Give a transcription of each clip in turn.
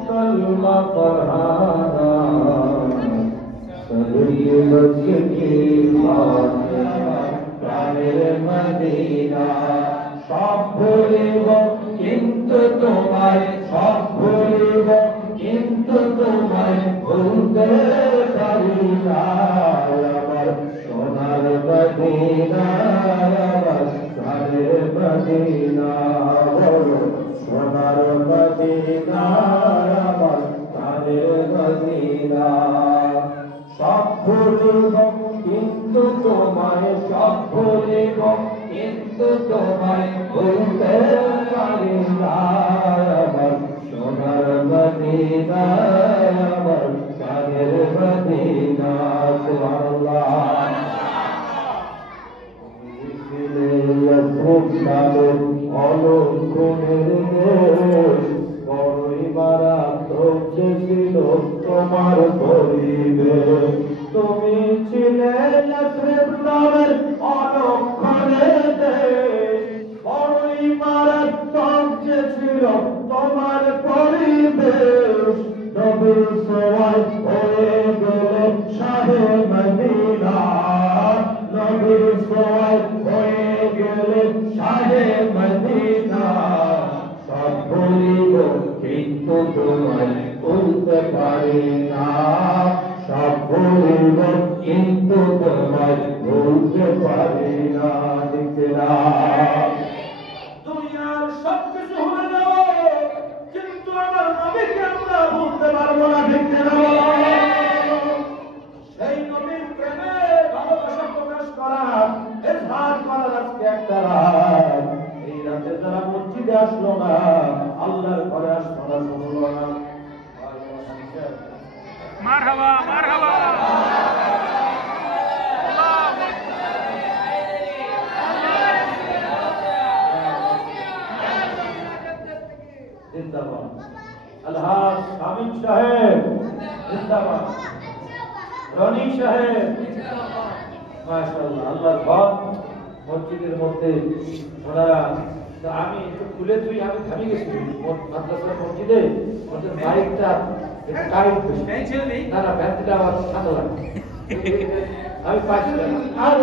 कलमा पढ़ाना सभी मस्जिदी প্রাণের মদিনা সব ভুলিব কিন্তু তোমায় সব ভুলিব কিন্তু তোমায় ভুলতে পারি না আমার সোনার মদিনা আমার প্রাণের মদিনা সোনার মদিনা আমার প্রাণের মদিনা সব ভুলিব কিন্তু তোমায় সব ভুলিব কিন্তু তোমায় ভুলতে পারি না আমার সোনার মদিনা আমার প্রাণের মদিনা সুবহানাল্লাহ বড়ই মারাত্মক ছিল তোমার পরিবেশ তুমি ছিলে নামের অলক্ষণে বড়ই মারাত্মক ছিল তোমার পরিবেশ নবীর সোয়াই হয়ে গেলে শাহে মদিনা নবীর সোয়াই হয়ে গেলে শাহে মদিনা সব ভুলিব কিন্তু তোমায় ভুলতে পারি না সব ভুলিব কিন্তু তোমায় ভুলতে পারি না দেখতে না দুনিয়ার সব কিছু হয়ে যাবে কিন্তু আমার নবীকে আমরা ভুলতে পারবো না দেখতে না সেই নবীর প্রেমে ভালোবাসা প্রকাশ করা এজহার করার আজকে একটা রাত এই রাতে যারা মসজিদে আসলো না আল্লাহর ঘরে আসলো না শুনলো না মারহাবা মারহাবা জিন্দাবাদ আলহাজ শামীম সাহেব জিন্দাবাদ রনি সাহেব মাশাআল্লাহ আল্লাহর ঘর মসজিদের মধ্যে ওনারা আমি একটু খুলে তুই আমি থামি গেছি মাদ্রাসার মসজিদে ওদের মাইকটা টাইট না না ব্যান্ডটা আবার ঠান্ডা লাগে আমি পাচ্ছি আর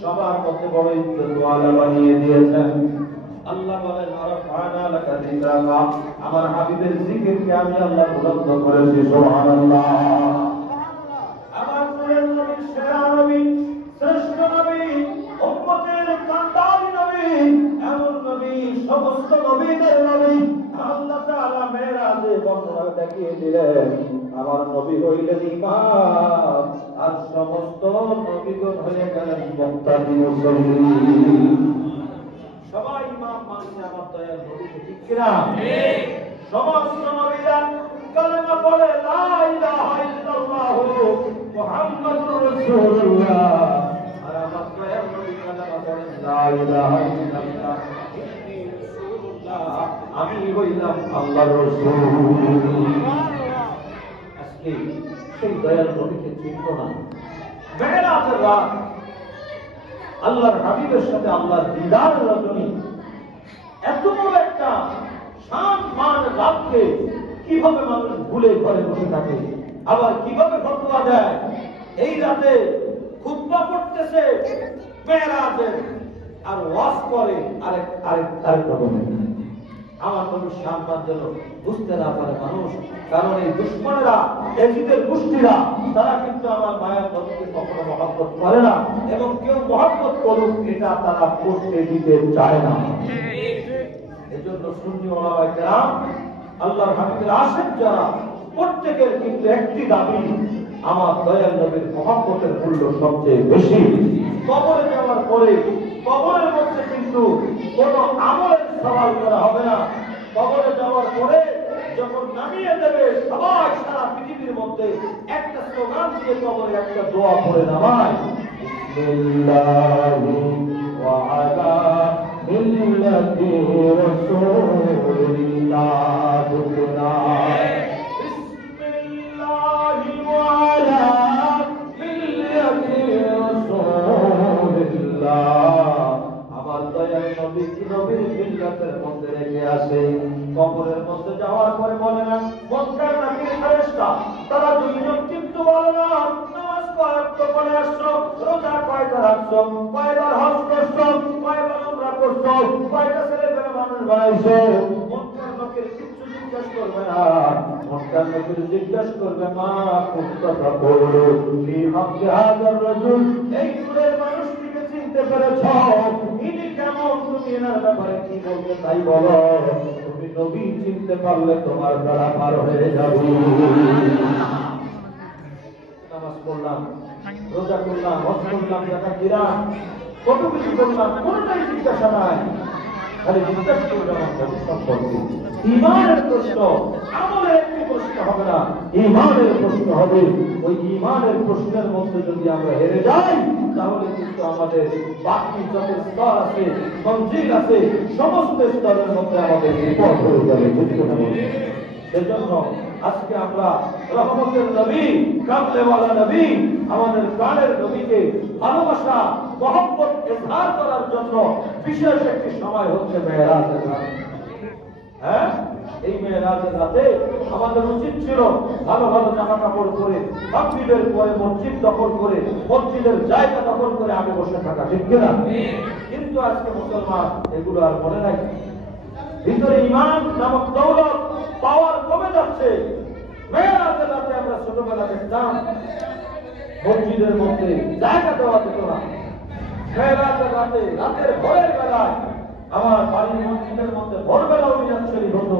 সবার মধ্যে বড় ইজ্জতওয়ালা বানিয়ে দিয়েছেন আল্লাহ বলেন আরফানা লাকা যিকরাকা আমার হাবিবের জিকিরকে আমি আল্লাহ বুলন্দ করেছি সুবহানাল্লাহ আমার নূরের নবী সেরা নবী শ্রেষ্ঠ নবী উম্মতের কান্ডারি নবী এমন নবী সমস্ত নবীদের নবী আল্লাহ তাআলা মেরাজে বর্ণনা দেখিয়ে দিলেন আমার নবী হইলেন ইমাম আর সমস্ত নবীগণ হয়ে গেলেন মুক্তাদি মুসল্লি সবাই ইমাম মানছে আমার দয়াল নবীকে ঠিক কিনা ঠিক সমস্ত নবীরা কালেমা পড়ে লা ইলাহা ইল্লাল্লাহ মুহাম্মাদুর রাসূলুল্লাহ আর আমার দয়াল নবী কালেমা পড়ে লা ইলাহা ইল্লাল্লাহ ইন্নী রাসূলুল্লাহ আমি হইলাম আল্লাহর রাসূল আজকে সেই দয়াল নবীকে চিনব না মেরাজের রাত আল্লাহর হাবিবের সাথে আল্লাহর দিদার রজনী, এত বড় একটা শান মান রাতকে কিভাবে মানুষ ভুলে ঘরে বসে থাকে, আবার কিভাবে ফতোয়া দেয় এই রাতে খুতবা পড়তেছে মেরাজের, আর ওয়াজ করে আরেক রকমের। আমার নবীর সম্মান যেন বুঝতে না পারে মানুষ, কারণ এই দুশ্মনেরা, এজিদের গোষ্ঠীরা, তারা কিন্তু আমার মায়ের নবীকে কখনো মহব্বত করে না, এবং কেউ মহব্বত করুক এটা তারা করতে দিতে চায় না। এজন্য সুন্নি ওলামায়ে কেরাম, আল্লাহর হাবিবের আশিক যারা, প্রত্যেকের কিন্তু একটি দাবি, আমার দয়াল নবীর মহব্বতের মূল্য সবচেয়ে বেশি। কবরে যাওয়ার পরে কবরের মধ্যে কিন্তু কোন আমলের সওয়াল করা হবে না। কবরে যাওয়ার পরে যখন নামিয়ে দেবে, সবাই সারা পৃথিবীর মধ্যে একটা স্লোগান দিয়ে কবরে একটা দোয়া পড়ে নামায়, বিসমিল্লাহি ওয়া আলা মিল্লাতি রাসূলিল্লাহ। বিসমিল্লাহি ওয়া আলা মিল্লাতি রাসূলিল্লাহ। আমার দয়াল নবী নবীর মিল্লাতের মধ্যে রেখে আসে। কবরের মধ্যে যাওয়ার পরে বলে না মুনকার নাকির ফেরেশতা, তারা দুইজন কিন্তু বলে না নামাজ কয়টা পড়ে আসছো, রোজা কয়টা রাখছো, কয়বার হজ করছো, কয়বার উমরা করছো, কয়টা ছেলে পেলে মানুষ বানাইছো। মুনকার নাকির কিছু জিজ্ঞেস করবে না, মুনকার নাকির জিজ্ঞেস করবে মা কুনতা তাকুলু ফি হাক্কি হাযার রাজুল, এই সুরের মানুষটিকে চিনতে পেরেছো, ইনি কেমন, তুমি এনার ব্যাপারে কি বলতে তাই বলো। তুমি নবী চিনতে পারলে তোমার বেলা পার হয়ে যাবে। নামাজ পড়লাম, রোজা করলাম, হজ করলাম, জাকাত দিলাম, কত কিছু করলাম, কোনটাই জিজ্ঞাসা নাই, খালি জিজ্ঞাসা করবে আমার নবী সম্পর্কে। ঈমানের প্রশ্ন, আমলের একটি প্রশ্ন হবে না, ঈমানের প্রশ্ন হবে। ওই ঈমানের প্রশ্নের মধ্যে যদি আমরা হেরে যাই, তাহলে কিন্তু আমাদের বাকি যত স্তর আছে, মঞ্জিল আছে, সমস্ত স্তরের মধ্যে আমাদের বিপদ হয়ে যাবে। সেজন্য আজকে আমরা রহমতের নবী, কামলেওয়ালা নবী, আমাদের প্রাণের নবীকে ভালোবাসা, মহব্বত ইজহার করার জন্য বিশেষ একটি সময় হচ্ছে মেরাজের রাত। হ্যাঁ, এই মেরাজের রাতে আমাদের উচিত ছিল ভালো ভালো জামা কাপড় পরে, মাগরিবের পরে মসজিদ দখল করে, মসজিদের জায়গা দখল করে আগে বসে থাকা, ঠিক কিনা? কিন্তু আজকে মুসলমান এগুলো আর মনে নাই। ভিতরে ঈমান নামক দৌলত পাওয়ার কমে যাচ্ছে। মেরাজের রাতে আমরা ছোটবেলা দেখতাম মসজিদের মধ্যে জায়গা দেওয়া যেত না। মেরাজের রাতে, রাতের ভোরের বেলায় আমার বাড়ির মসজিদের মধ্যে ভোরবেলা অভিযান শরীফ হতো।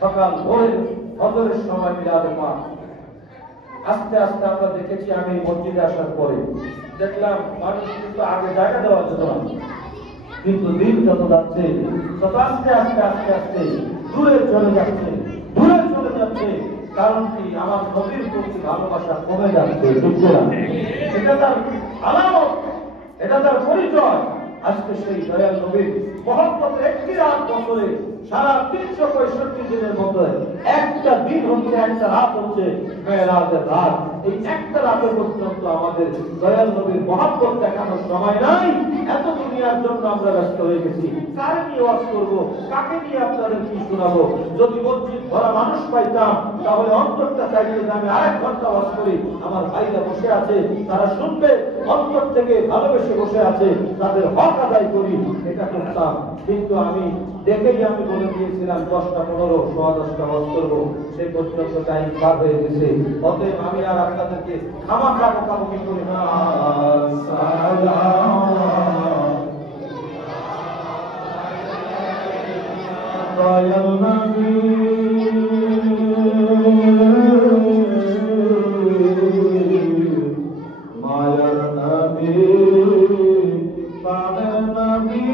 সকাল ভোরের ফজরের সময় মিলাদে পাক। আস্তে আস্তে আমরা দেখেছি, আমি মসজিদে আসার পরে দেখলাম মানুষ কিন্তু আগে জায়গা দেওয়া যেত না, কিন্তু দিন যত যাচ্ছে তত আস্তে আস্তে আস্তে আস্তে দূরে চলে যাচ্ছে, দূরে চলে যাচ্ছে। কারণ কি, আমার নবীর প্রতি ভালোবাসা কমে যাচ্ছে। এটা তার আলামত, এটা তার পরিচয়। আজকে সেই দয়াল নবীর মহব্বতের একটি রাত বছরে সারা 365 দিনের মধ্যে একটা দিন হচ্ছে, একটা রাত হচ্ছে মেরাজের রাত। এই একটা রাতের পর্যন্ত আমাদের দয়াল নবীর মহব্বত দেখানোর সময় নাই। এত দুনিয়ার জন্য আমরা ব্যস্ত হয়ে গেছি। কারে নিয়ে ওয়াজ করবো, কাকে নিয়ে আপনাদের কি শোনাবো? যদি মসজিদ ভরা মানুষ পাইতাম, তাহলে অন্তরটা চাইতে যে আমি আরেক ঘন্টা ওয়াজ করি, আমার ভাইরা বসে আছে, তারা শুনবে, অন্তর থেকে ভালোবেসে বসে আছে, তাদের হক আদায় করি, এটা করতাম। কিন্তু আমি দেখেই আমি বলে দিয়েছিলাম 10টা 15 10টা ওয়াজ করবো, সেই পর্যন্ত টাইম পার হয়ে গেছে। অতএব আমি আর আপনাদেরকে খামাখা বকাবকি করি না। দয়াল নবী মায়ার নবী প্রাণের নবী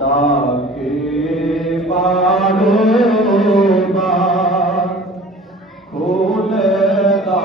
ডাকে পারে খুলে দা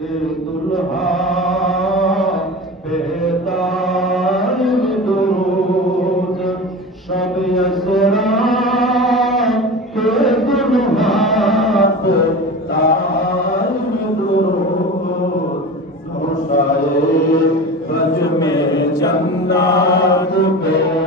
के दुल्हा बेताइब दुरूद शब यसरा के दुल्हा बेताइब दुरूद रोशाए बज में जन्नत पे